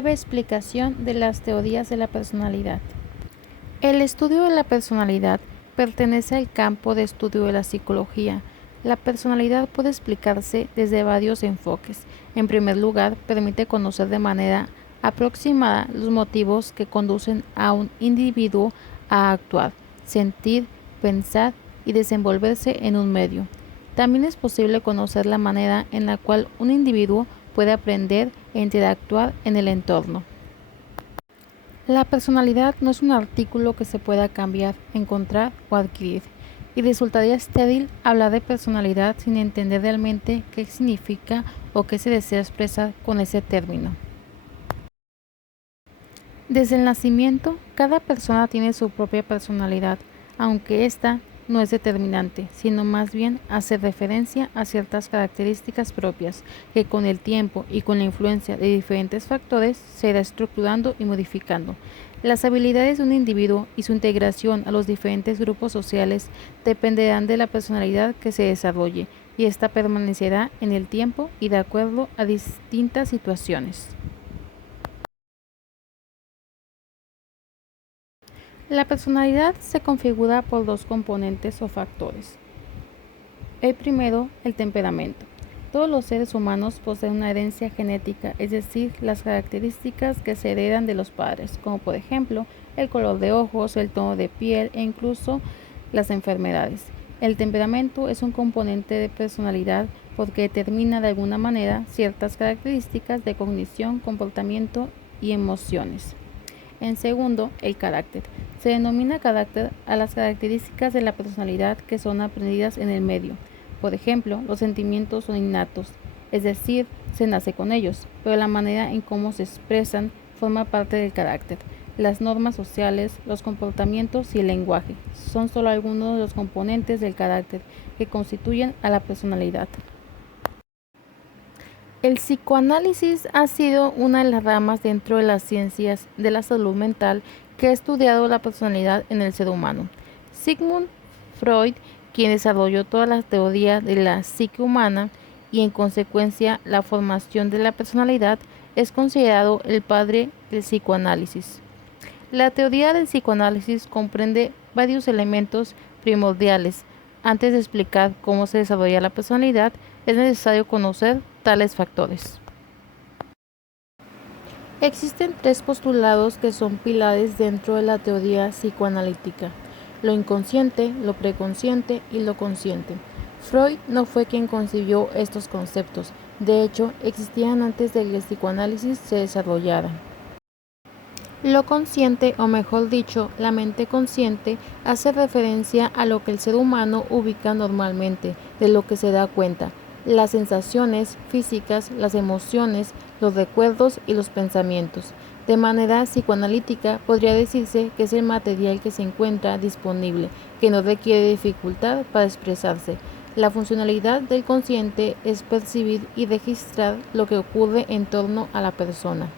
Breve explicación de las teorías de la personalidad. El estudio de la personalidad pertenece al campo de estudio de la psicología. La personalidad puede explicarse desde varios enfoques. En primer lugar, permite conocer de manera aproximada los motivos que conducen a un individuo a actuar, sentir, pensar y desenvolverse en un medio. También es posible conocer la manera en la cual un individuo puede aprender e interactuar en el entorno. La personalidad no es un artículo que se pueda cambiar, encontrar o adquirir, y resultaría estéril hablar de personalidad sin entender realmente qué significa o qué se desea expresar con ese término. Desde el nacimiento, cada persona tiene su propia personalidad, aunque ésta no es determinante, sino más bien hace referencia a ciertas características propias que con el tiempo y con la influencia de diferentes factores se irá estructurando y modificando. Las habilidades de un individuo y su integración a los diferentes grupos sociales dependerán de la personalidad que se desarrolle, y ésta permanecerá en el tiempo y de acuerdo a distintas situaciones. La personalidad se configura por dos componentes o factores. El primero, el temperamento. Todos los seres humanos poseen una herencia genética, es decir, las características que se heredan de los padres, como por ejemplo el color de ojos, el tono de piel e incluso las enfermedades. El temperamento es un componente de personalidad porque determina de alguna manera ciertas características de cognición, comportamiento y emociones. En segundo, el carácter. Se denomina carácter a las características de la personalidad que son aprendidas en el medio. Por ejemplo, los sentimientos son innatos, es decir, se nace con ellos, pero la manera en cómo se expresan forma parte del carácter. Las normas sociales, los comportamientos y el lenguaje son solo algunos de los componentes del carácter que constituyen a la personalidad. El psicoanálisis ha sido una de las ramas dentro de las ciencias de la salud mental que ha estudiado la personalidad en el ser humano. Sigmund Freud, quien desarrolló todas las teorías de la psique humana y en consecuencia la formación de la personalidad, es considerado el padre del psicoanálisis. La teoría del psicoanálisis comprende varios elementos primordiales. Antes de explicar cómo se desarrolla la personalidad, es necesario conocer tales factores. Existen tres postulados que son pilares dentro de la teoría psicoanalítica: lo inconsciente, lo preconsciente y lo consciente. Freud no fue quien concibió estos conceptos, de hecho, existían antes de que el psicoanálisis se desarrollara. Lo consciente, o mejor dicho, la mente consciente, hace referencia a lo que el ser humano ubica normalmente, de lo que se da cuenta: las sensaciones físicas, las emociones, los recuerdos y los pensamientos. De manera psicoanalítica, podría decirse que es el material que se encuentra disponible, que no requiere dificultad para expresarse. La funcionalidad del consciente es percibir y registrar lo que ocurre en torno a la persona.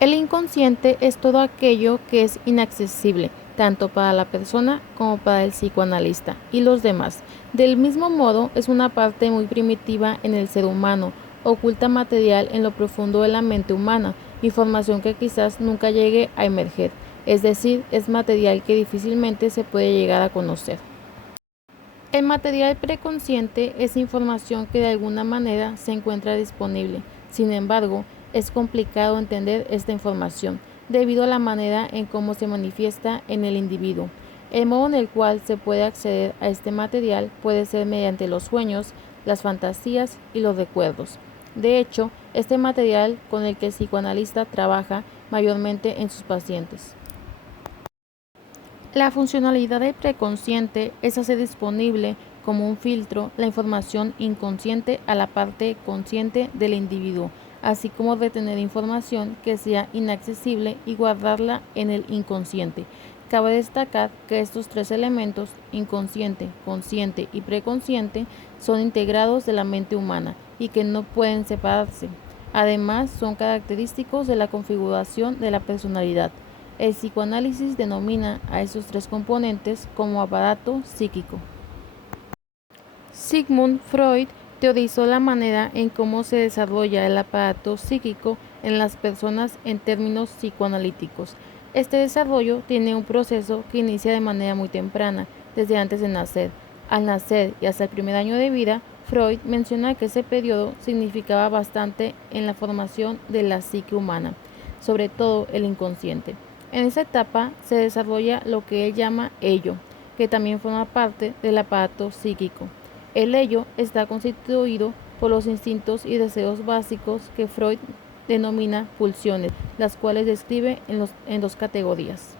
El inconsciente es todo aquello que es inaccesible, tanto para la persona como para el psicoanalista y los demás. Del mismo modo, es una parte muy primitiva en el ser humano, oculta material en lo profundo de la mente humana, información que quizás nunca llegue a emerger, es decir, es material que difícilmente se puede llegar a conocer. El material preconsciente es información que de alguna manera se encuentra disponible. Sin embargo, es complicado entender esta información debido a la manera en cómo se manifiesta en el individuo. El modo en el cual se puede acceder a este material puede ser mediante los sueños, las fantasías y los recuerdos. De hecho, este material con el que el psicoanalista trabaja mayormente en sus pacientes. La funcionalidad del preconsciente es hacer disponible como un filtro la información inconsciente a la parte consciente del individuo, así como retener información que sea inaccesible y guardarla en el inconsciente. Cabe destacar que estos tres elementos, inconsciente, consciente y preconsciente, son integrados de la mente humana y que no pueden separarse. Además, son característicos de la configuración de la personalidad. El psicoanálisis denomina a esos tres componentes como aparato psíquico. Sigmund Freud teorizó la manera en cómo se desarrolla el aparato psíquico en las personas en términos psicoanalíticos. Este desarrollo tiene un proceso que inicia de manera muy temprana, desde antes de nacer. Al nacer y hasta el primer año de vida, Freud menciona que ese periodo significaba bastante en la formación de la psique humana, sobre todo el inconsciente. En esa etapa se desarrolla lo que él llama ello, que también forma parte del aparato psíquico. El ello está constituido por los instintos y deseos básicos que Freud denomina pulsiones, las cuales describe en dos categorías.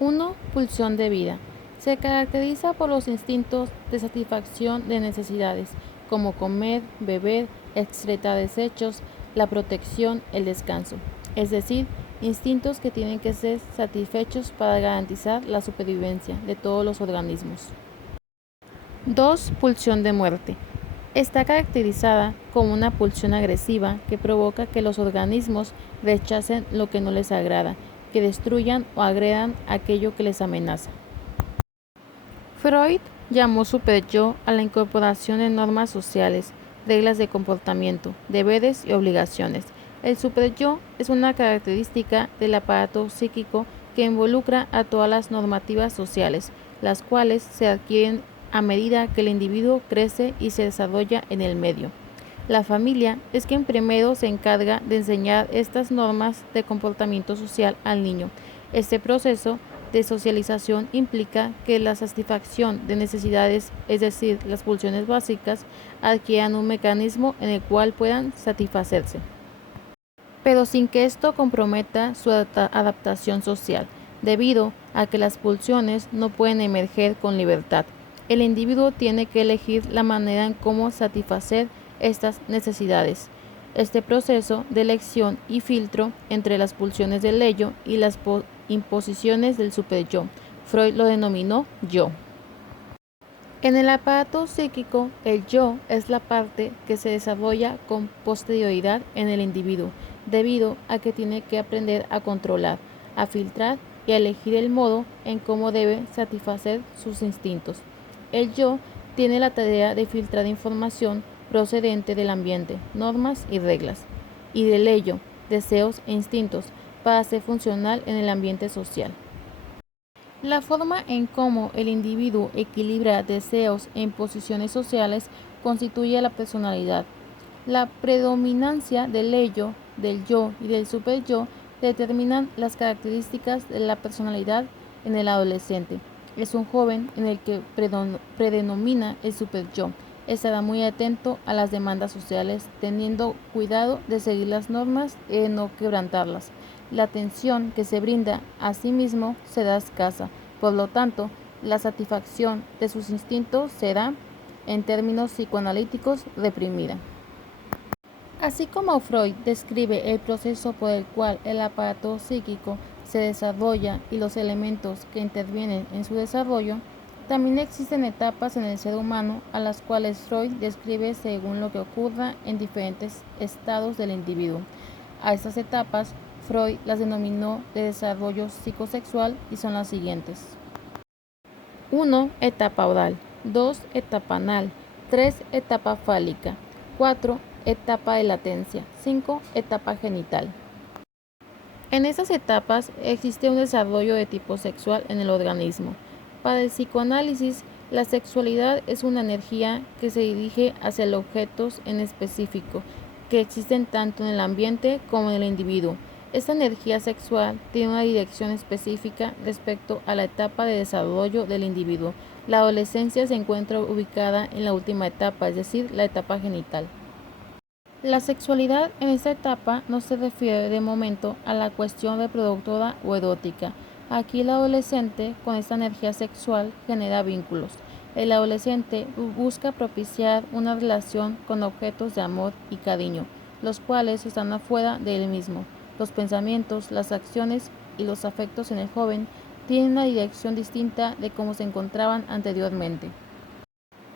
1. Pulsión de vida. Se caracteriza por los instintos de satisfacción de necesidades, como comer, beber, excretar desechos, la protección, el descanso. Es decir, instintos que tienen que ser satisfechos para garantizar la supervivencia de todos los organismos. 2. Pulsión de muerte. Está caracterizada como una pulsión agresiva que provoca que los organismos rechacen lo que no les agrada, que destruyan o agredan aquello que les amenaza. Freud llamó superyo a la incorporación de normas sociales, reglas de comportamiento, deberes y obligaciones. El superyo es una característica del aparato psíquico que involucra a todas las normativas sociales, las cuales se adquieren a medida que el individuo crece y se desarrolla en el medio. La familia es quien primero se encarga de enseñar estas normas de comportamiento social al niño. Este proceso de socialización implica que la satisfacción de necesidades, es decir, las pulsiones básicas, adquieran un mecanismo en el cual puedan satisfacerse, pero sin que esto comprometa su adaptación social, debido a que las pulsiones no pueden emerger con libertad. El individuo tiene que elegir la manera en cómo satisfacer estas necesidades. Este proceso de elección y filtro entre las pulsiones del ello y las imposiciones del superyo, Freud lo denominó yo. En el aparato psíquico, el yo es la parte que se desarrolla con posterioridad en el individuo, debido a que tiene que aprender a controlar, a filtrar y a elegir el modo en cómo debe satisfacer sus instintos. El yo tiene la tarea de filtrar información procedente del ambiente, normas y reglas, y del ello, deseos e instintos, para ser funcional en el ambiente social. La forma en cómo el individuo equilibra deseos e imposiciones sociales constituye la personalidad. La predominancia del ello, del yo y del superyo determinan las características de la personalidad en el adolescente. Es un joven en el que predomina el superyo. Estará muy atento a las demandas sociales, teniendo cuidado de seguir las normas y de no quebrantarlas. La atención que se brinda a sí mismo será escasa, por lo tanto, la satisfacción de sus instintos será, en términos psicoanalíticos, reprimida. Así como Freud describe el proceso por el cual el aparato psíquico se desarrolla y los elementos que intervienen en su desarrollo, también existen etapas en el ser humano a las cuales Freud describe según lo que ocurra en diferentes estados del individuo. A estas etapas, Freud las denominó de desarrollo psicosexual y son las siguientes. 1. Etapa oral. 2. Etapa anal. 3. Etapa fálica. 4. Etapa de latencia. 5. Etapa genital. En estas etapas existe un desarrollo de tipo sexual en el organismo. Para el psicoanálisis, la sexualidad es una energía que se dirige hacia los objetos en específico, que existen tanto en el ambiente como en el individuo. Esta energía sexual tiene una dirección específica respecto a la etapa de desarrollo del individuo. La adolescencia se encuentra ubicada en la última etapa, es decir, la etapa genital. La sexualidad en esta etapa no se refiere de momento a la cuestión reproductora o erótica. Aquí el adolescente con esta energía sexual genera vínculos. El adolescente busca propiciar una relación con objetos de amor y cariño, los cuales están afuera de él mismo. Los pensamientos, las acciones y los afectos en el joven tienen una dirección distinta de cómo se encontraban anteriormente.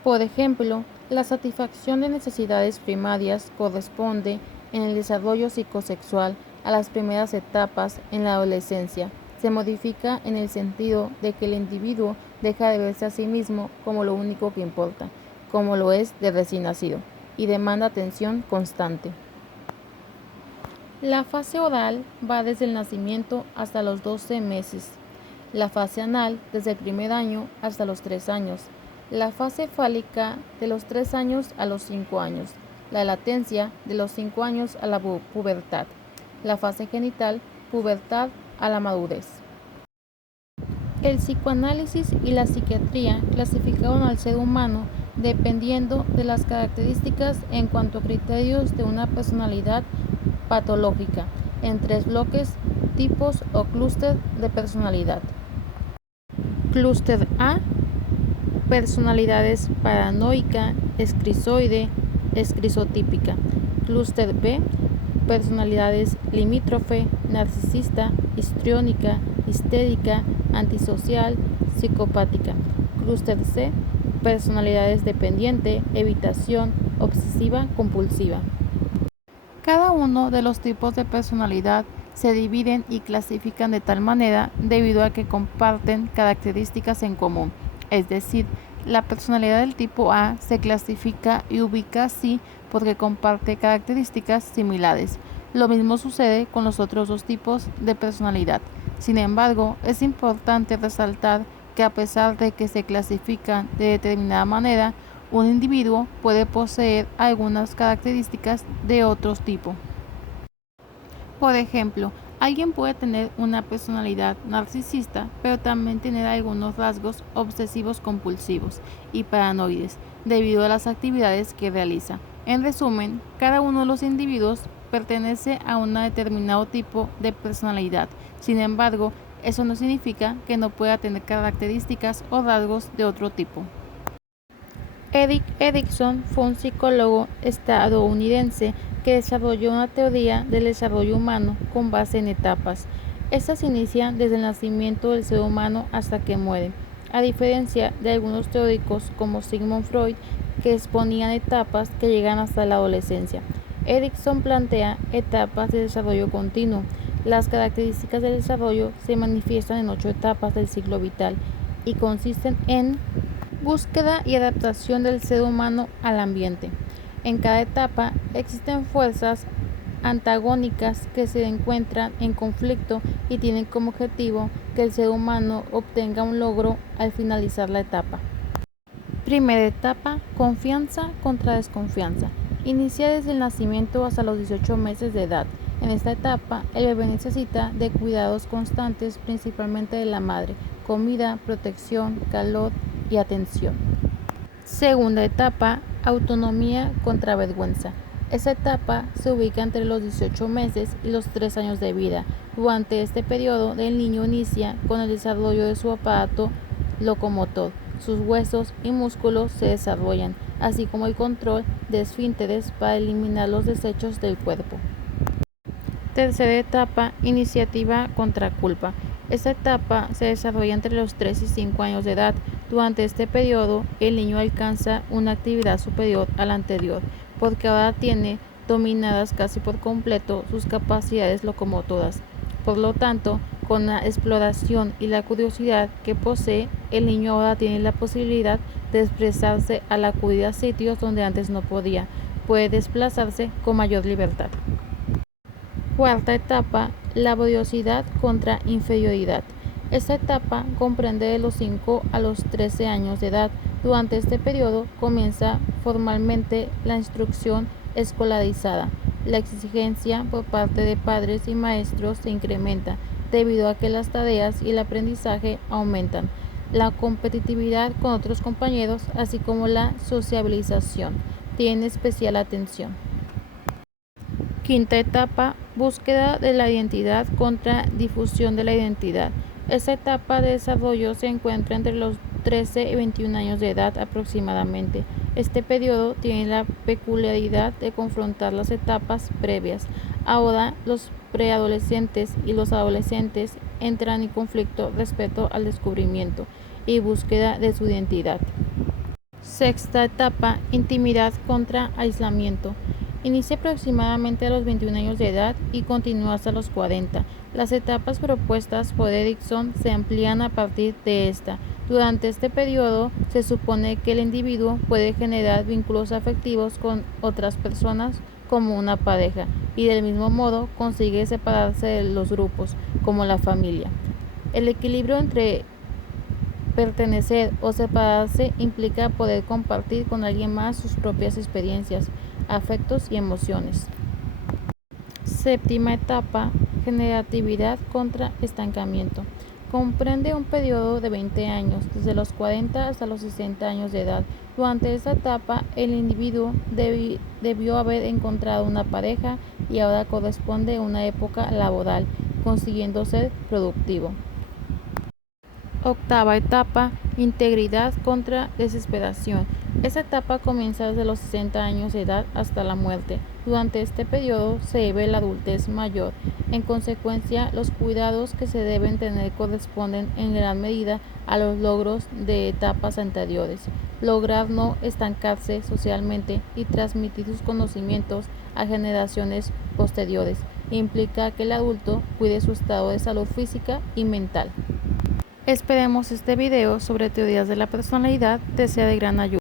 Por ejemplo, la satisfacción de necesidades primarias corresponde en el desarrollo psicosexual a las primeras etapas en la adolescencia. Se modifica en el sentido de que el individuo deja de verse a sí mismo como lo único que importa, como lo es de recién nacido, y demanda atención constante. La fase oral va desde el nacimiento hasta los 12 meses. La fase anal desde el primer año hasta los 3 años. La fase fálica de los 3 años a los 5 años. La latencia de los 5 años a la pubertad. La fase genital, pubertad a la madurez. El psicoanálisis y la psiquiatría clasificaron al ser humano dependiendo de las características en cuanto a criterios de una personalidad patológica en 3 bloques, tipos o clúster de personalidad. Clúster A: personalidades paranoica, esquizoide, esquizotípica. Clúster B: personalidades limítrofe, narcisista, histriónica, histérica, antisocial, psicopática. Clúster C: personalidades dependiente, evitación, obsesiva, compulsiva. Cada uno de los tipos de personalidad se dividen y clasifican de tal manera debido a que comparten características en común. Es decir, la personalidad del tipo A se clasifica y ubica así porque comparte características similares. Lo mismo sucede con los otros 2 tipos de personalidad. Sin embargo, es importante resaltar que a pesar de que se clasifican de determinada manera, un individuo puede poseer algunas características de otro tipo. Por ejemplo, alguien puede tener una personalidad narcisista, pero también tener algunos rasgos obsesivos compulsivos y paranoides debido a las actividades que realiza. En resumen, cada uno de los individuos pertenece a un determinado tipo de personalidad. Sin embargo, eso no significa que no pueda tener características o rasgos de otro tipo. Erik Erikson fue un psicólogo estadounidense que desarrolló una teoría del desarrollo humano con base en etapas. Estas inician desde el nacimiento del ser humano hasta que muere, a diferencia de algunos teóricos como Sigmund Freud, que exponían etapas que llegan hasta la adolescencia. Erikson plantea etapas de desarrollo continuo. Las características del desarrollo se manifiestan en 8 etapas del ciclo vital y consisten en búsqueda y adaptación del ser humano al ambiente. En cada etapa existen fuerzas antagónicas que se encuentran en conflicto y tienen como objetivo que el ser humano obtenga un logro al finalizar la etapa. Primera etapa: confianza contra desconfianza. Inicia desde el nacimiento hasta los 18 meses de edad. En esta etapa, el bebé necesita de cuidados constantes, principalmente de la madre, comida, protección, calor y atención. Segunda etapa: autonomía contra vergüenza. Esta etapa se ubica entre los 18 meses y los 3 años de vida. Durante este periodo, el niño inicia con el desarrollo de su aparato locomotor. Sus huesos y músculos se desarrollan, así como el control de esfínteres para eliminar los desechos del cuerpo. Tercera etapa: iniciativa contra culpa. Esta etapa se desarrolla entre los 3 y 5 años de edad. Durante este periodo, el niño alcanza una actividad superior a la anterior, porque ahora tiene dominadas casi por completo sus capacidades locomotoras. Por lo tanto, con la exploración y la curiosidad que posee, el niño ahora tiene la posibilidad de expresarse al acudir a sitios donde antes no podía. Puede desplazarse con mayor libertad. Cuarta etapa: laboriosidad contra inferioridad. Esta etapa comprende de los 5 a los 13 años de edad. Durante este periodo comienza formalmente la instrucción escolarizada. La exigencia por parte de padres y maestros se incrementa debido a que las tareas y el aprendizaje aumentan. La competitividad con otros compañeros, así como la sociabilización, tiene especial atención. Quinta etapa: búsqueda de la identidad contra difusión de la identidad. Esta etapa de desarrollo se encuentra entre los 13 y 21 años de edad aproximadamente. Este periodo tiene la peculiaridad de confrontar las etapas previas. Ahora los preadolescentes y los adolescentes entran en conflicto respecto al descubrimiento y búsqueda de su identidad. Sexta etapa: intimidad contra aislamiento. Inicia aproximadamente a los 21 años de edad y continúa hasta los 40. Las etapas propuestas por Erikson se amplían a partir de esta. Durante este periodo se supone que el individuo puede generar vínculos afectivos con otras personas como una pareja y del mismo modo consigue separarse de los grupos, como la familia. El equilibrio entre pertenecer o separarse implica poder compartir con alguien más sus propias experiencias, afectos y emociones. Séptima etapa: generatividad contra estancamiento. Comprende un periodo de 20 años, desde los 40 hasta los 60 años de edad. Durante esta etapa, el individuo debió haber encontrado una pareja y ahora corresponde a una época laboral, consiguiendo ser productivo. Octava etapa: integridad contra desesperación. Esta etapa comienza desde los 60 años de edad hasta la muerte. Durante este periodo se ve la adultez mayor. En consecuencia, los cuidados que se deben tener corresponden en gran medida a los logros de etapas anteriores. Lograr no estancarse socialmente y transmitir sus conocimientos a generaciones posteriores implica que el adulto cuide su estado de salud física y mental. Esperemos este video sobre teorías de la personalidad te sea de gran ayuda.